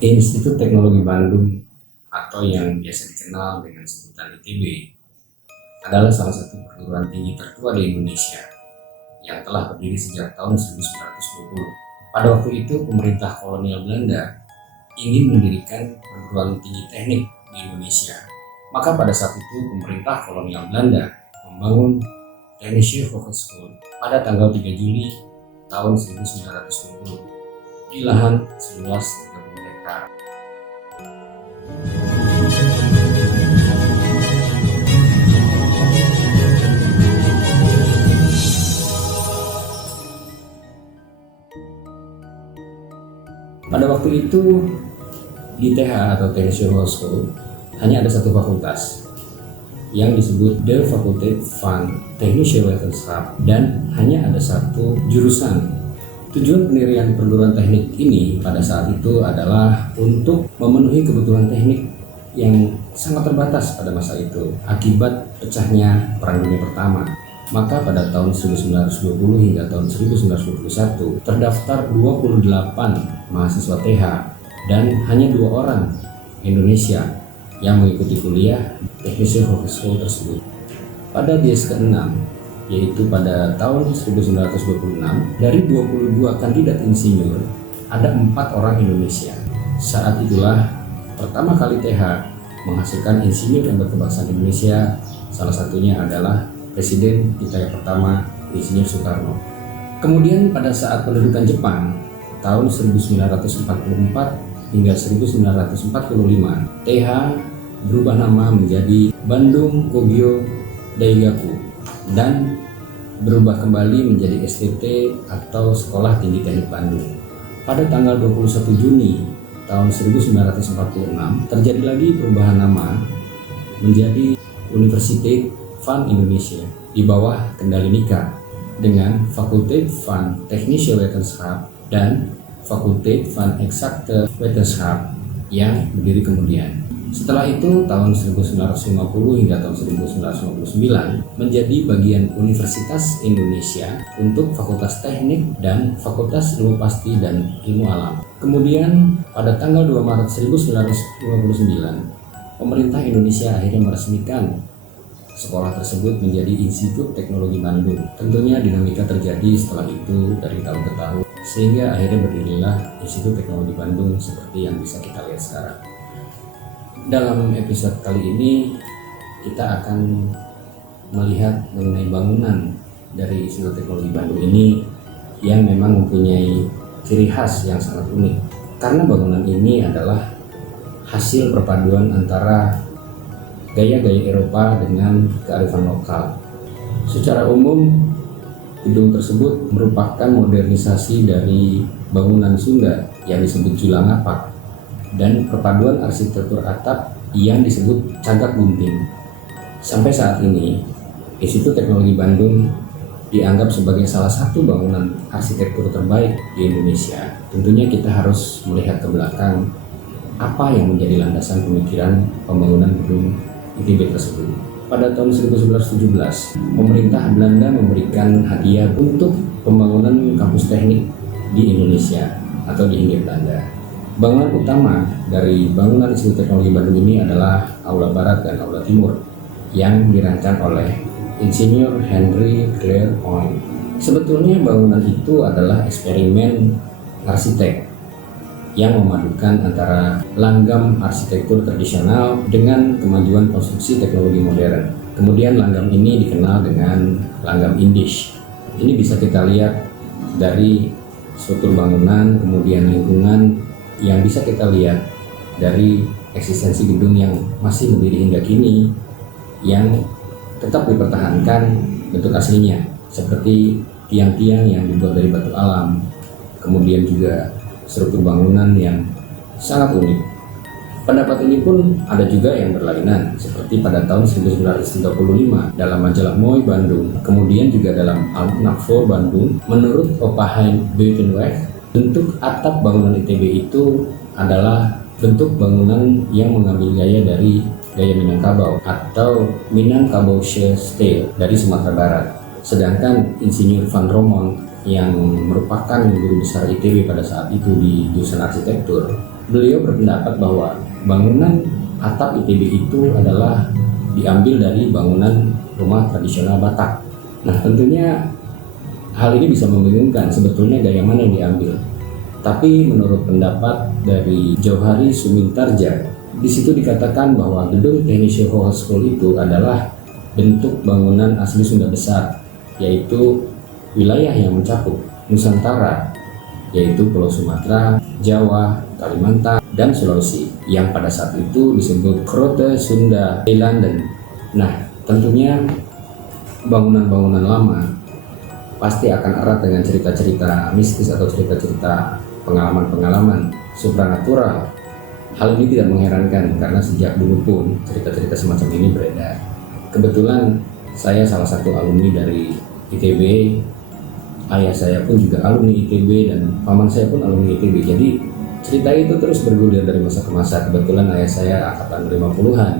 Institut Teknologi Bandung atau yang biasa dikenal dengan sebutan ITB adalah salah satu perguruan tinggi tertua di Indonesia yang telah berdiri sejak tahun 1920. Pada waktu itu pemerintah kolonial Belanda ingin mendirikan perguruan tinggi teknik di Indonesia. Maka pada saat itu pemerintah kolonial Belanda membangun Technische Hogeschool pada tanggal 3 Juli tahun 1920 di lahan seluas 30 hektar. Pada waktu itu di TH atau Technische Hogeschool hanya ada satu fakultas yang disebut The Fakultät van Technische Wetenschap dan hanya ada satu jurusan. Tujuan pendirian perguruan teknik ini pada saat itu adalah untuk memenuhi kebutuhan teknik yang sangat terbatas pada masa itu akibat pecahnya Perang Dunia Pertama. Maka pada tahun 1920 hingga tahun 1921 terdaftar 28 mahasiswa TH dan hanya 2 orang Indonesia yang mengikuti kuliah Technische Hogeschool tersebut. Pada dies ke-6, yaitu pada tahun 1926, dari 22 kandidat insinyur ada 4 orang Indonesia. Saat itulah pertama kali TH menghasilkan insinyur yang berkebangsaan Indonesia, salah satunya adalah Presiden kita yang pertama, Insinyur Soekarno. Kemudian pada saat pendudukan Jepang tahun 1944 hingga 1945, TH berubah nama menjadi Bandung Kogyo Daigaku dan berubah kembali menjadi STT atau Sekolah Tinggi Teknik Bandung. Pada tanggal 21 Juni tahun 1946 terjadi lagi perubahan nama menjadi Universiteit van Indonesia di bawah kendali NIKA dengan Fakulteit van Technische Wetenschap dan Fakulteit van Exacte Wetenschap yang berdiri kemudian. Setelah itu tahun 1950 hingga tahun 1959 menjadi bagian Universitas Indonesia untuk Fakultas Teknik dan Fakultas Ilmu Pasti dan Ilmu Alam. Kemudian pada tanggal 2 Maret 1959 pemerintah Indonesia akhirnya meresmikan sekolah tersebut menjadi Institut Teknologi Bandung. Tentunya dinamika terjadi setelah itu dari tahun ke tahun sehingga akhirnya berdirilah Institut Teknologi Bandung seperti yang bisa kita lihat sekarang. Dalam episode kali ini kita akan melihat mengenai bangunan dari Institut Teknologi Bandung ini yang memang mempunyai ciri khas yang sangat unik karena bangunan ini adalah hasil perpaduan antara gaya-gaya Eropa dengan kearifan lokal. Secara umum, gedung tersebut merupakan modernisasi dari bangunan Sunda yang disebut Julangapak dan perpaduan arsitektur atap yang disebut Cagak Gunting. Sampai saat ini, Institut Teknologi Bandung dianggap sebagai salah satu bangunan arsitektur terbaik di Indonesia. Tentunya kita harus melihat ke belakang apa yang menjadi landasan pemikiran pembangunan gedung ITB tersebut. Pada tahun 1917, pemerintah Belanda memberikan hadiah untuk pembangunan kampus teknik di Indonesia atau di Hindia Belanda. Bangunan utama dari bangunan Institut Teknologi Bandung ini adalah Aula Barat dan Aula Timur yang dirancang oleh Insinyur Henry Claire Owen. Sebetulnya bangunan itu adalah eksperimen arsitek yang memadukan antara langgam arsitektur tradisional dengan kemajuan konstruksi teknologi modern. Kemudian langgam ini dikenal dengan langgam Indisch. Ini bisa kita lihat dari struktur bangunan, kemudian lingkungan yang bisa kita lihat dari eksistensi gedung yang masih berdiri hingga kini yang tetap dipertahankan bentuk aslinya seperti tiang-tiang yang dibuat dari batu alam, kemudian juga struktur bangunan yang sangat unik. Pendapat ini pun ada juga yang berlainan, seperti pada tahun 1935 dalam majalah Mooi Bandung, kemudian juga dalam Almanak voor Bandung. Menurut Opaheim Buitenweg, bentuk atap bangunan ITB itu adalah bentuk bangunan yang mengambil gaya dari gaya Minangkabau atau Minangkabausche Stijl dari Sumatera Barat. Sedangkan Insinyur Van Romont yang merupakan guru besar ITB pada saat itu di jurusan arsitektur Beliau berpendapat bahwa bangunan atap ITB itu adalah diambil dari bangunan rumah tradisional Batak. Nah, tentunya hal ini bisa membingungkan sebetulnya gaya mana yang diambil. Tapi menurut pendapat dari Jauhari Sumintarja, di situ dikatakan bahwa gedung Teknik Hall School itu adalah bentuk bangunan asli Sunda Besar, yaitu wilayah yang mencakup Nusantara, yaitu Pulau Sumatera, Jawa, Kalimantan, dan Sulawesi, yang pada saat itu disebut Krote Sunda Eilanden. Nah, tentunya bangunan-bangunan lama pasti akan erat dengan cerita-cerita mistis atau cerita-cerita pengalaman-pengalaman supranatural. Hal ini tidak mengherankan karena sejak dulu pun cerita-cerita semacam ini beredar. Kebetulan saya salah satu alumni dari ITB, ayah saya pun juga alumni ITB dan paman saya pun alumni ITB. Jadi cerita itu terus bergulir dari masa ke masa. Kebetulan ayah saya angkatan 50-an.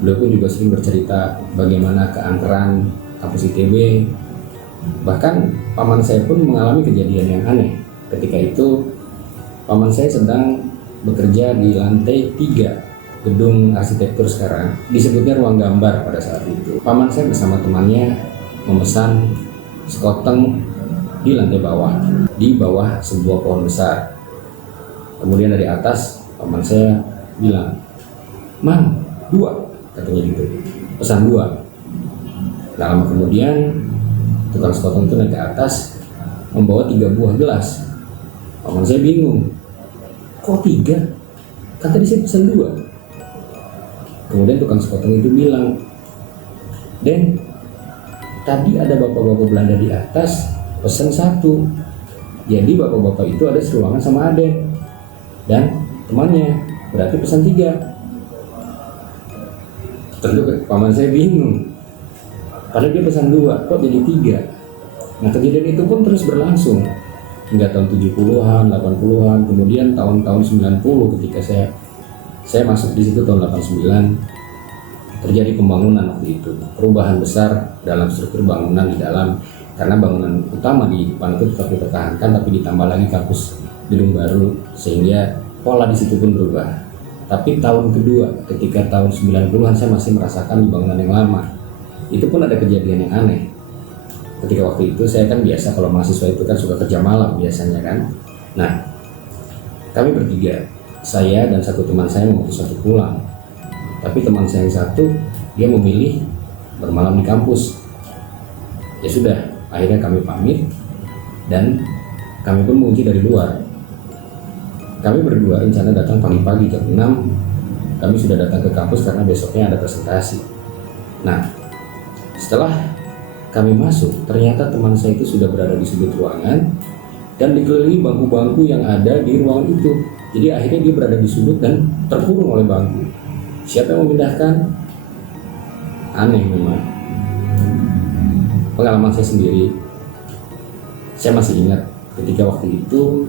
Beliau pun juga sering bercerita bagaimana keangkeran kampus ITB. Bahkan paman saya pun mengalami kejadian yang aneh. Ketika itu paman saya sedang bekerja di lantai 3 gedung arsitektur sekarang, disebutnya ruang gambar pada saat itu. Paman saya bersama temannya memesan sekoteng di lantai bawah, di bawah sebuah pohon besar. Kemudian dari atas paman saya bilang, "Mang, 2," katanya gitu, pesan 2. Nah, lama kemudian tukang sekoteng itu naik ke atas membawa 3 buah gelas. Paman saya bingung, kok 3? Kan tadi saya pesan 2. Kemudian tukang sekoteng itu bilang, "Den, tadi ada bapak-bapak Belanda di atas pesan 1. Jadi bapak-bapak itu ada seruangan sama Aden dan temannya, berarti pesan 3. Tentu paman saya bingung, padahal dia pesan 2, kok jadi 3? Nah, kejadian itu pun terus berlangsung hingga tahun 70-an, 80-an, kemudian tahun-tahun 90 ketika saya masuk di situ tahun 89, terjadi pembangunan waktu itu, perubahan besar dalam struktur bangunan di dalam, karena bangunan utama di depan itu tetap dipertahankan, tapi ditambah lagi kampus gedung baru sehingga pola di situ pun berubah. Tapi tahun kedua, ketika tahun 90-an saya masih merasakan di bangunan yang lama, itu pun ada kejadian yang aneh. Ketika waktu itu saya kan biasa, kalau mahasiswa itu kan suka kerja malam biasanya kan. Nah, kami bertiga, saya dan satu teman saya memutuskan untuk pulang. Tapi teman saya yang satu, dia memilih bermalam di kampus. Ya sudah, akhirnya kami pamit dan kami pun mengunci dari luar. Kami berdua rencana datang pagi-pagi jam 6. Kami sudah datang ke kampus karena besoknya ada presentasi. Nah, setelah kami masuk, ternyata teman saya itu sudah berada di sudut ruangan dan dikelilingi bangku-bangku yang ada di ruangan itu. Jadi akhirnya dia berada di sudut dan terkurung oleh bangku. Siapa yang memindahkan? Aneh memang. Pengalaman saya sendiri, saya masih ingat ketika waktu itu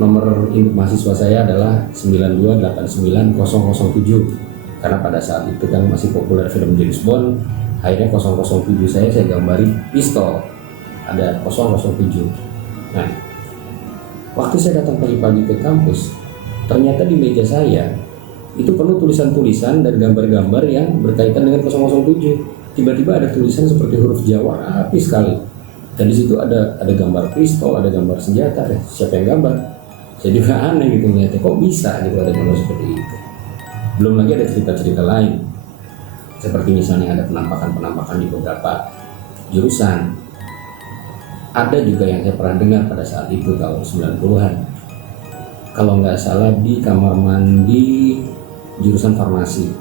nomor induk mahasiswa saya adalah 9289007, karena pada saat itu kan masih populer film James Bond. Akhirnya 007 saya gambari pistol, ada 007. Nah, waktu saya datang pagi-pagi ke kampus, ternyata di meja saya itu penuh tulisan-tulisan dan gambar-gambar yang berkaitan dengan 007. Tiba-tiba ada tulisan seperti huruf Jawa rapi sekali, dan di situ ada gambar pistol, ada gambar senjata. Siapa yang gambar? Saya juga aneh gitu melihatnya, kok bisa gitu ada gambar seperti itu. Belum lagi ada cerita-cerita lain, seperti misalnya ada penampakan-penampakan di beberapa jurusan. Ada juga yang saya pernah dengar pada saat itu tahun 90-an, kalau nggak salah di kamar mandi jurusan farmasi,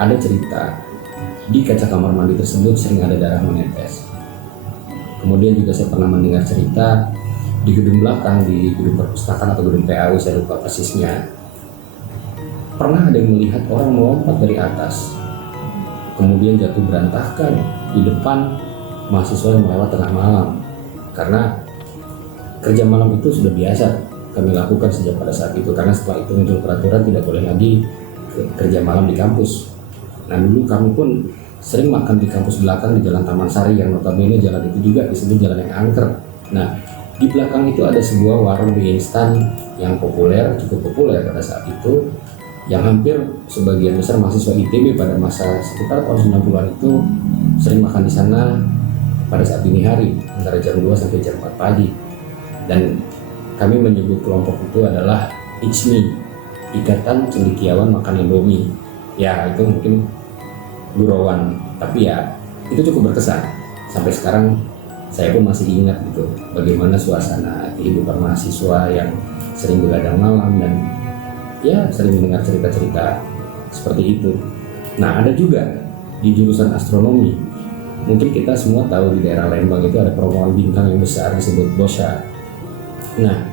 ada cerita di kaca kamar mandi tersebut sering ada darah menetes. Kemudian juga saya pernah mendengar cerita di gedung belakang, di gedung perpustakaan atau gedung PAU, saya lupa persisnya, pernah ada yang melihat orang melompat dari atas kemudian jatuh berantakan di depan mahasiswa yang melewat tengah malam. Karena kerja malam itu sudah biasa kami lakukan sejak pada saat itu, karena setelah itu muncul peraturan tidak boleh lagi kerja malam di kampus. Nah, dulu kami pun sering makan di kampus belakang di Jalan Taman Sari, yang notabene jalan itu juga disebut jalan yang angker. Nah, Di belakang itu ada sebuah warung mie instan yang cukup populer pada saat itu, yang hampir sebagian besar mahasiswa ITB pada masa sekitar tahun 90-an itu sering makan di sana pada saat dini hari, antara jam 2 sampai jam 4 pagi. Dan kami menyebut kelompok itu adalah ICMI, Ikatan Cendekiawan Makan Indomie. Ya, itu mungkin gurauan, tapi ya itu cukup berkesan. Sampai sekarang saya pun masih ingat gitu bagaimana suasana kehidupan mahasiswa yang sering begadang malam dan ya sering mendengar cerita-cerita seperti itu. Nah, ada juga di jurusan astronomi. Mungkin kita semua tahu di daerah Lembang itu ada terowongan bintang yang besar disebut Boscha. Nah,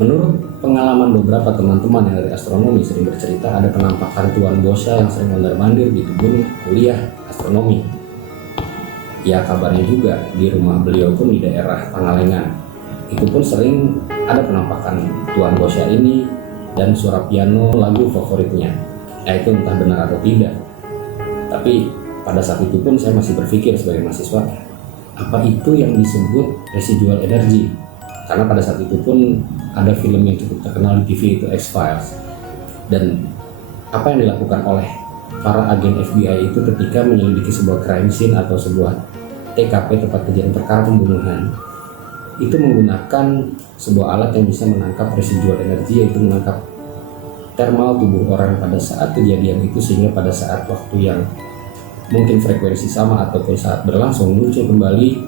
menurut pengalaman beberapa teman-teman yang dari astronomi sering bercerita, ada penampakan Tuan Boscha yang sering mondar-mandir di kebun kuliah astronomi. Ya, kabarnya juga di rumah beliau pun di daerah Pangalengan itu pun sering ada penampakan Tuan Boscha ini dan suara piano lagu favoritnya. Nah, itu entah benar atau tidak, tapi pada saat itu pun saya masih berpikir sebagai mahasiswa, apa itu yang disebut residual energy? Karena pada saat itu pun ada film yang cukup terkenal di TV, itu X-Files. Dan apa yang dilakukan oleh para agen FBI itu ketika menyelidiki sebuah crime scene atau sebuah TKP, tempat kejadian perkara pembunuhan, itu menggunakan sebuah alat yang bisa menangkap residual energi, yaitu menangkap thermal tubuh orang pada saat kejadian itu, sehingga pada saat waktu yang mungkin frekuensi sama ataupun saat berlangsung muncul kembali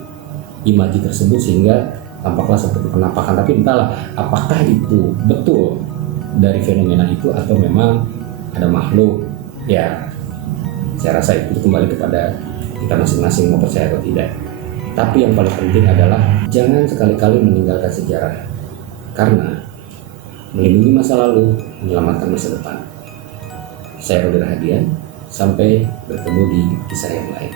imaji tersebut sehingga tampaklah seperti penampakan. Tapi entahlah apakah itu betul dari fenomena itu atau memang ada makhluk. Ya, saya rasa itu kembali kepada kita masing-masing mau percaya atau tidak. Tapi yang paling penting adalah jangan sekali-kali meninggalkan sejarah, karena melindungi masa lalu menyelamatkan masa depan. Saya Rudi Rahadian, sampai bertemu di kisah yang lain.